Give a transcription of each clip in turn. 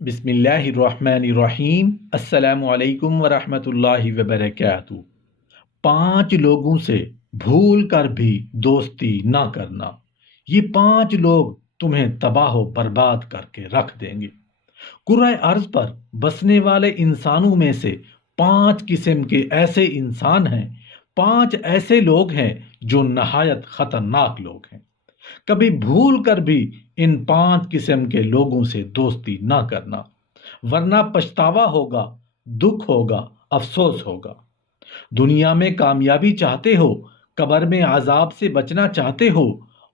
بسم اللہ الرحمن الرحیم۔ السلام علیکم ورحمۃ اللہ وبرکاتہ۔ 5 لوگوں سے بھول کر بھی دوستی نہ کرنا، یہ 5 لوگ تمہیں تباہ و برباد کر کے رکھ دیں گے۔ کرۂ ارض پر بسنے والے انسانوں میں سے 5 قسم کے ایسے انسان ہیں، 5 ایسے لوگ ہیں جو نہایت خطرناک لوگ ہیں۔ کبھی بھول کر بھی ان 5 قسم کے لوگوں سے دوستی نہ کرنا، ورنہ پچھتاوا ہوگا، دکھ ہوگا، افسوس ہوگا۔ دنیا میں کامیابی چاہتے ہو، قبر میں عذاب سے بچنا چاہتے ہو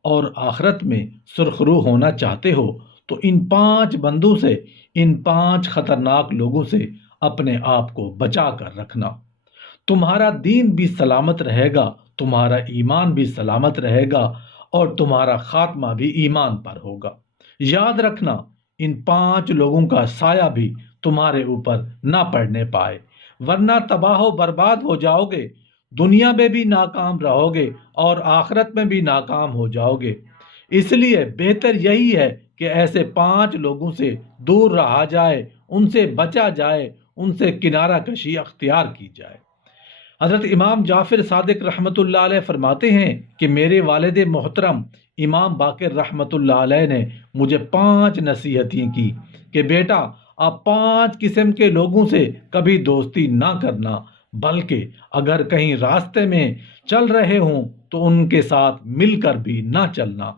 اور آخرت میں سرخرو ہونا چاہتے ہو تو ان 5 بندوں سے، ان 5 خطرناک لوگوں سے اپنے آپ کو بچا کر رکھنا۔ تمہارا دین بھی سلامت رہے گا، تمہارا ایمان بھی سلامت رہے گا اور تمہارا خاتمہ بھی ایمان پر ہوگا۔ یاد رکھنا، ان 5 لوگوں کا سایہ بھی تمہارے اوپر نہ پڑنے پائے، ورنہ تباہ و برباد ہو جاؤ گے، دنیا میں بھی ناکام رہو گے اور آخرت میں بھی ناکام ہو جاؤ گے۔ اس لیے بہتر یہی ہے کہ ایسے 5 لوگوں سے دور رہا جائے، ان سے بچا جائے، ان سے کنارہ کشی اختیار کی جائے۔ حضرت امام جعفر صادق رحمۃ اللہ علیہ فرماتے ہیں کہ میرے والد محترم امام باقر رحمۃ اللہ علیہ نے مجھے 5 نصیحتیں کی کہ بیٹا، آپ 5 قسم کے لوگوں سے کبھی دوستی نہ کرنا، بلکہ اگر کہیں راستے میں چل رہے ہوں تو ان کے ساتھ مل کر بھی نہ چلنا،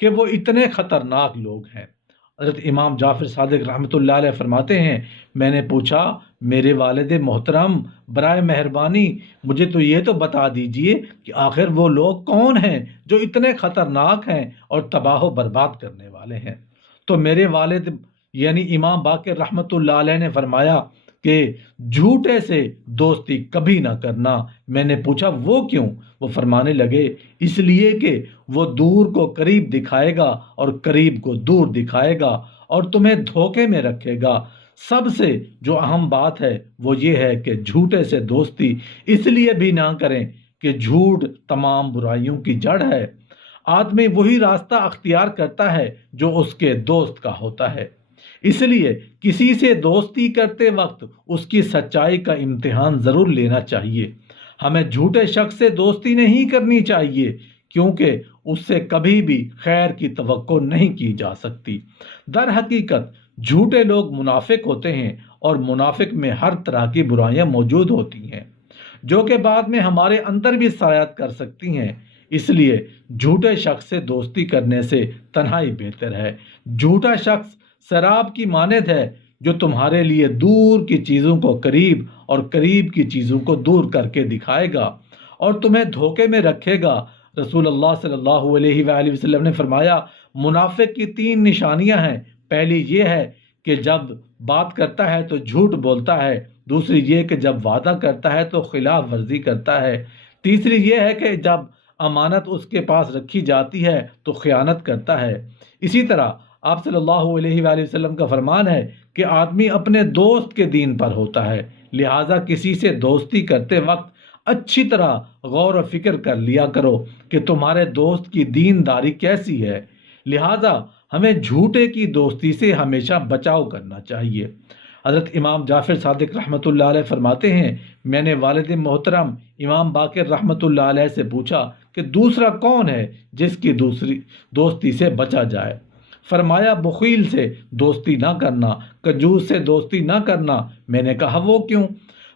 کہ وہ اتنے خطرناک لوگ ہیں۔ حضرت امام جعفر صادق رحمۃ اللہ علیہ فرماتے ہیں، میں نے پوچھا میرے والد محترم، برائے مہربانی مجھے تو یہ تو بتا دیجئے کہ آخر وہ لوگ کون ہیں جو اتنے خطرناک ہیں اور تباہ و برباد کرنے والے ہیں؟ تو میرے والد یعنی امام باقر رحمۃ اللہ علیہ نے فرمایا کہ جھوٹے سے دوستی کبھی نہ کرنا۔ میں نے پوچھا وہ کیوں؟ وہ فرمانے لگے، اس لیے کہ وہ دور کو قریب دکھائے گا اور قریب کو دور دکھائے گا اور تمہیں دھوکے میں رکھے گا۔ سب سے جو اہم بات ہے وہ یہ ہے کہ جھوٹے سے دوستی اس لیے بھی نہ کریں کہ جھوٹ تمام برائیوں کی جڑ ہے۔ آدمی وہی راستہ اختیار کرتا ہے جو اس کے دوست کا ہوتا ہے۔ اس لیے کسی سے دوستی کرتے وقت اس کی سچائی کا امتحان ضرور لینا چاہیے۔ ہمیں جھوٹے شخص سے دوستی نہیں کرنی چاہیے، کیونکہ اس سے کبھی بھی خیر کی توقع نہیں کی جا سکتی۔ در حقیقت جھوٹے لوگ منافق ہوتے ہیں اور منافق میں ہر طرح کی برائیاں موجود ہوتی ہیں جو کہ بعد میں ہمارے اندر بھی سرایت کر سکتی ہیں۔ اس لیے جھوٹے شخص سے دوستی کرنے سے تنہائی بہتر ہے۔ جھوٹا شخص شراب کی مانند ہے جو تمہارے لیے دور کی چیزوں کو قریب اور قریب کی چیزوں کو دور کر کے دکھائے گا اور تمہیں دھوکے میں رکھے گا۔ رسول اللہ صلی اللہ علیہ وآلہ وسلم نے فرمایا، منافق کی 3 نشانیاں ہیں۔ پہلی یہ ہے کہ جب بات کرتا ہے تو جھوٹ بولتا ہے، دوسری یہ کہ جب وعدہ کرتا ہے تو خلاف ورزی کرتا ہے، تیسری یہ ہے کہ جب امانت اس کے پاس رکھی جاتی ہے تو خیانت کرتا ہے۔ اسی طرح آپ صلی اللہ علیہ وآلہ وسلم کا فرمان ہے کہ آدمی اپنے دوست کے دین پر ہوتا ہے، لہٰذا کسی سے دوستی کرتے وقت اچھی طرح غور و فکر کر لیا کرو کہ تمہارے دوست کی دینداری کیسی ہے۔ لہٰذا ہمیں جھوٹے کی دوستی سے ہمیشہ بچاؤ کرنا چاہیے۔ حضرت امام جعفر صادق رحمۃ اللہ علیہ فرماتے ہیں، میں نے والد محترم امام باقر رحمۃ اللہ علیہ سے پوچھا کہ دوسرا کون ہے جس کی دوستی سے بچا جائے؟ فرمایا، بخیل سے دوستی نہ کرنا، کنجوس سے دوستی نہ کرنا۔ میں نے کہا وہ کیوں؟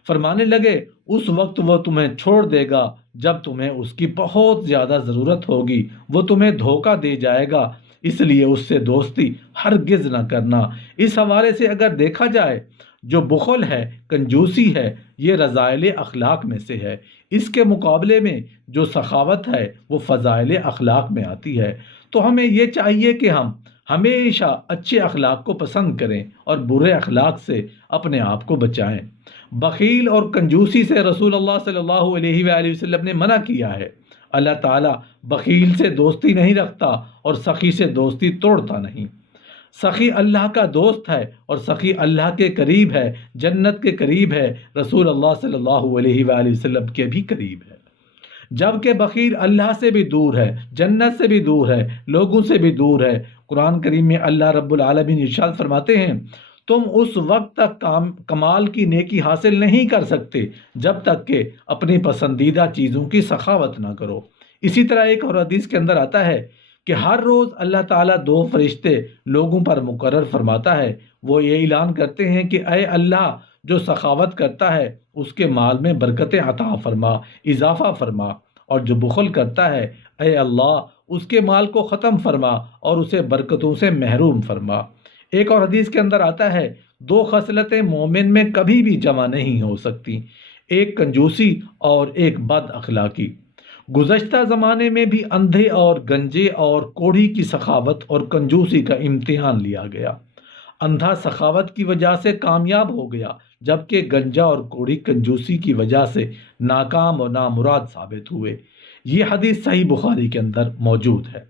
فرمانے لگے، اس وقت وہ تمہیں چھوڑ دے گا جب تمہیں اس کی بہت زیادہ ضرورت ہوگی، وہ تمہیں دھوکہ دے جائے گا، اس لیے اس سے دوستی ہرگز نہ کرنا۔ اس حوالے سے اگر دیکھا جائے، جو بخل ہے، کنجوسی ہے، یہ رذائل اخلاق میں سے ہے۔ اس کے مقابلے میں جو سخاوت ہے وہ فضائل اخلاق میں آتی ہے۔ تو ہمیں یہ چاہیے کہ ہم ہمیشہ اچھے اخلاق کو پسند کریں اور برے اخلاق سے اپنے آپ کو بچائیں۔ بخیل اور کنجوسی سے رسول اللہ صلی اللہ علیہ وآلہ وسلم نے منع کیا ہے۔ اللہ تعالیٰ بخیل سے دوستی نہیں رکھتا اور سخی سے دوستی توڑتا نہیں۔ سخی اللہ کا دوست ہے اور سخی اللہ کے قریب ہے، جنت کے قریب ہے، رسول اللہ صلی اللہ علیہ وآلہ وسلم کے بھی قریب ہے۔ جبکہ بخیل اللہ سے بھی دور ہے، جنت سے بھی دور ہے، لوگوں سے بھی دور ہے۔ قرآن کریم میں اللہ رب العالمین ارشاد فرماتے ہیں، تم اس وقت تک کمال کی نیکی حاصل نہیں کر سکتے جب تک کہ اپنی پسندیدہ چیزوں کی سخاوت نہ کرو۔ اسی طرح ایک اور حدیث کے اندر آتا ہے کہ ہر روز اللہ تعالیٰ 2 فرشتے لوگوں پر مقرر فرماتا ہے۔ وہ یہ اعلان کرتے ہیں کہ اے اللہ، جو سخاوت کرتا ہے اس کے مال میں برکتیں عطا فرما، اضافہ فرما، اور جو بخل کرتا ہے اے اللہ اس کے مال کو ختم فرما اور اسے برکتوں سے محروم فرما۔ ایک اور حدیث کے اندر آتا ہے 2 خصلتیں مومن میں کبھی بھی جمع نہیں ہو سکتی، ایک کنجوسی اور ایک بد اخلاقی۔ گزشتہ زمانے میں بھی اندھے اور گنجے اور کوڑھی کی سخاوت اور کنجوسی کا امتحان لیا گیا۔ اندھا سخاوت کی وجہ سے کامیاب ہو گیا، جبکہ گنجا اور کوڑھی کنجوسی کی وجہ سے ناکام اور نامراد ثابت ہوئے۔ یہ حدیث صحیح بخاری کے اندر موجود ہے۔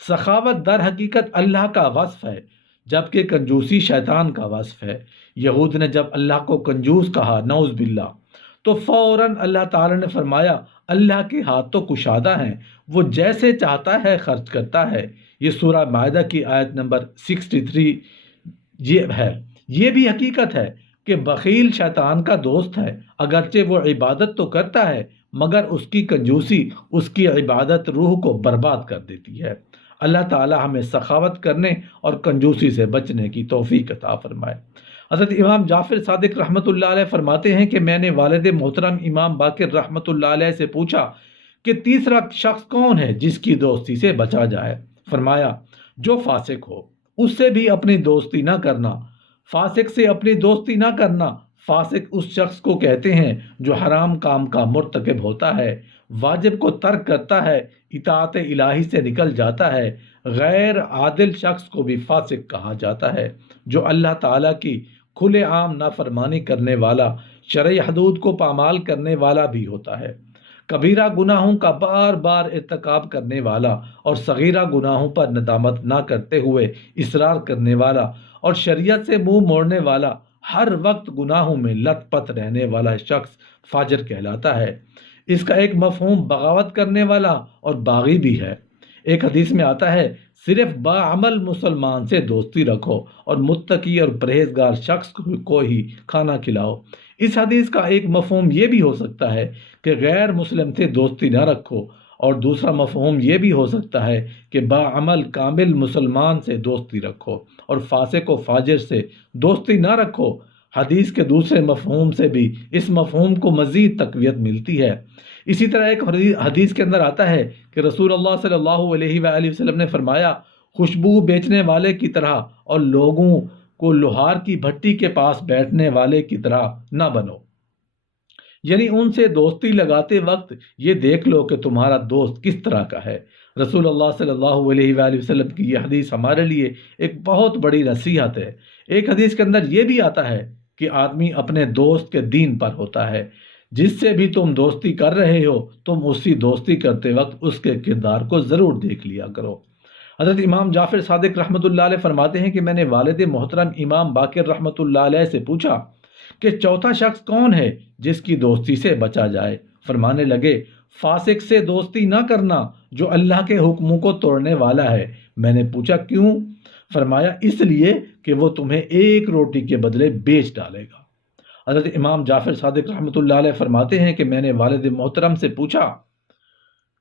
سخاوت در حقیقت اللہ کا وصف ہے، جبکہ کنجوسی شیطان کا وصف ہے۔ یہود نے جب اللہ کو کنجوس کہا، نعوذ باللہ، تو فوراً اللہ تعالیٰ نے فرمایا اللہ کے ہاتھ تو کشادہ ہیں، وہ جیسے چاہتا ہے خرچ کرتا ہے۔ یہ سورہ مائدہ کی آیت نمبر 63 یہ ہے۔ یہ بھی حقیقت ہے کہ بخیل شیطان کا دوست ہے، اگرچہ وہ عبادت تو کرتا ہے مگر اس کی کنجوسی اس کی عبادت روح کو برباد کر دیتی ہے۔ اللہ تعالی ہمیں سخاوت کرنے اور کنجوسی سے بچنے کی توفیق عطا فرمائے۔ حضرت امام جعفر صادق رحمۃ اللہ علیہ فرماتے ہیں کہ میں نے والد محترم امام باقر رحمۃ اللہ علیہ سے پوچھا کہ تیسرا شخص کون ہے جس کی دوستی سے بچا جائے؟ فرمایا جو فاسق ہو، اس سے بھی اپنی دوستی نہ کرنا۔ فاسق سے اپنی دوستی نہ کرنا، فاسق اس شخص کو کہتے ہیں جو حرام کام کا مرتکب ہوتا ہے، واجب کو ترک کرتا ہے، اطاعت الہی سے نکل جاتا ہے۔ غیر عادل شخص کو بھی فاسق کہا جاتا ہے، جو اللہ تعالیٰ کی کھلے عام نافرمانی کرنے والا، شرعی حدود کو پامال کرنے والا بھی ہوتا ہے، کبیرہ گناہوں کا بار بار ارتکاب کرنے والا اور صغیرہ گناہوں پر ندامت نہ کرتے ہوئے اصرار کرنے والا اور شریعت سے منہ موڑنے والا، ہر وقت گناہوں میں لت پت رہنے والا شخص فاجر کہلاتا ہے۔ اس کا ایک مفہوم بغاوت کرنے والا اور باغی بھی ہے۔ ایک حدیث میں آتا ہے صرف باعمل مسلمان سے دوستی رکھو اور متقی اور پرہیزگار شخص کو ہی کھانا کھلاؤ۔ اس حدیث کا ایک مفہوم یہ بھی ہو سکتا ہے کہ غیر مسلم سے دوستی نہ رکھو، اور دوسرا مفہوم یہ بھی ہو سکتا ہے کہ باعمل کامل مسلمان سے دوستی رکھو اور فاسق و فاجر سے دوستی نہ رکھو۔ حدیث کے دوسرے مفہوم سے بھی اس مفہوم کو مزید تقویت ملتی ہے۔ اسی طرح ایک حدیث کے اندر آتا ہے کہ رسول اللہ صلی اللہ علیہ وآلہ وسلم نے فرمایا خوشبو بیچنے والے کی طرح اور لوگوں کو لوہار کی بھٹی کے پاس بیٹھنے والے کی طرح نہ بنو، یعنی ان سے دوستی لگاتے وقت یہ دیکھ لو کہ تمہارا دوست کس طرح کا ہے۔ رسول اللہ صلی اللہ علیہ وآلہ وسلم کی یہ حدیث ہمارے لیے ایک بہت بڑی نصیحت ہے۔ ایک حدیث کے اندر یہ بھی آتا ہے کہ آدمی اپنے دوست کے دین پر ہوتا ہے۔ جس سے بھی تم دوستی کر رہے ہو، تم اس سے دوستی کرتے وقت اس کے کردار کو ضرور دیکھ لیا کرو۔ حضرت امام جعفر صادق رحمۃ اللہ علیہ فرماتے ہیں کہ میں نے والد محترم امام باقر رحمۃ اللہ علیہ سے پوچھا کہ چوتھا شخص کون ہے جس کی دوستی سے بچا جائے؟ فرمانے لگے فاسق سے دوستی نہ کرنا جو اللہ کے حکموں کو توڑنے والا ہے۔ میں نے پوچھا کیوں؟ فرمایا اس لیے کہ وہ تمہیں ایک روٹی کے بدلے بیچ ڈالے گا۔ حضرت امام جعفر صادق رحمۃ اللہ علیہ فرماتے ہیں کہ میں نے والد محترم سے پوچھا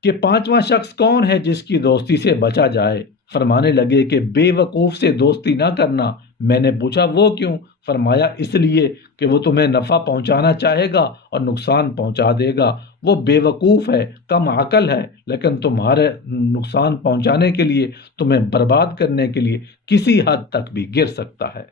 کہ پانچواں شخص کون ہے جس کی دوستی سے بچا جائے؟ فرمانے لگے کہ بے وقوف سے دوستی نہ کرنا۔ میں نے پوچھا وہ کیوں؟ فرمایا اس لیے کہ وہ تمہیں نفع پہنچانا چاہے گا اور نقصان پہنچا دے گا۔ وہ بے وقوف ہے، کم عقل ہے، لیکن تمہارے نقصان پہنچانے کے لیے، تمہیں برباد کرنے کے لیے کسی حد تک بھی گر سکتا ہے۔